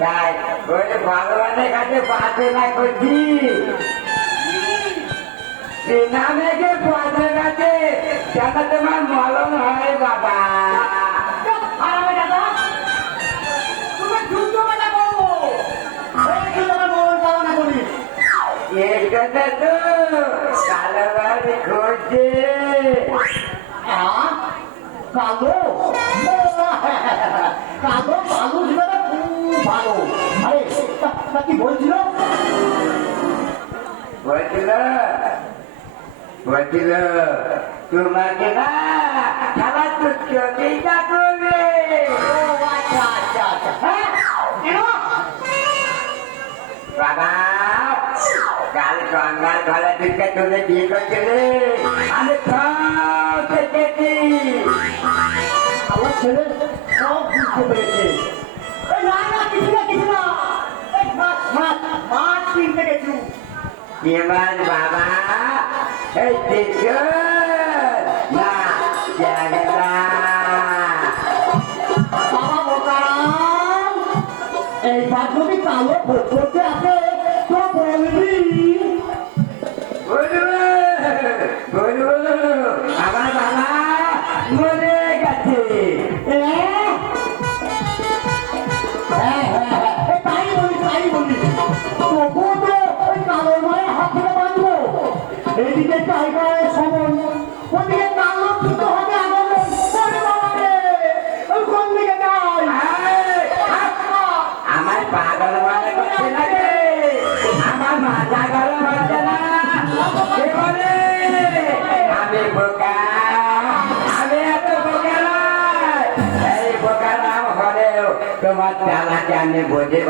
তাই ওই ভগবানের কাছে প্রার্থনা করছি নামে গে পয়সার কাছে যেন তোমার মলন হয় বাবা। এটা তো কালো বাড়ি করছে কালো কালো মানুষ খুব ভালো। আরে তা কি বলছিল? বলছিল বলছিল তোমাকে না খেলা তো চোখেই যা করবে। ও আচ্ছা আচ্ছা আচ্ছা। হ্যাঁ বাবা কাল গঙ্গার ঘরে থেকে তুমি বিয়ে করছিলে আমি সব দেখেছি। আমার ছেলে সব বুঝতে পেরেছে। না না কিছু না কিছু না, মাছ মাছ মাছ কিনতে গেছু। এবার বাবা এই দেখো না জানে না বাবা বোকারাম, এই বান্ধবী কালো ভোট করতে আসে তো বলবি। বলবো বলবো আমার বাবা মরে গেছে। তাই বলি তবুও তো ওই কালো মায়ের হাত থেকে বাঁচবো। এদিকে টাইগারের সময়, ওদিকে কালো যুদ্ধ হবে আগুন। কোন দিকে যাই? আমার পাগল মনে করছে না রে, আমার মাথা গরম হচ্ছে না। কে বলে আমি বোকা? আমি এত বোকা নয়। এই বোকা নাম হলেও তোমার চালাকে আমি বুঝে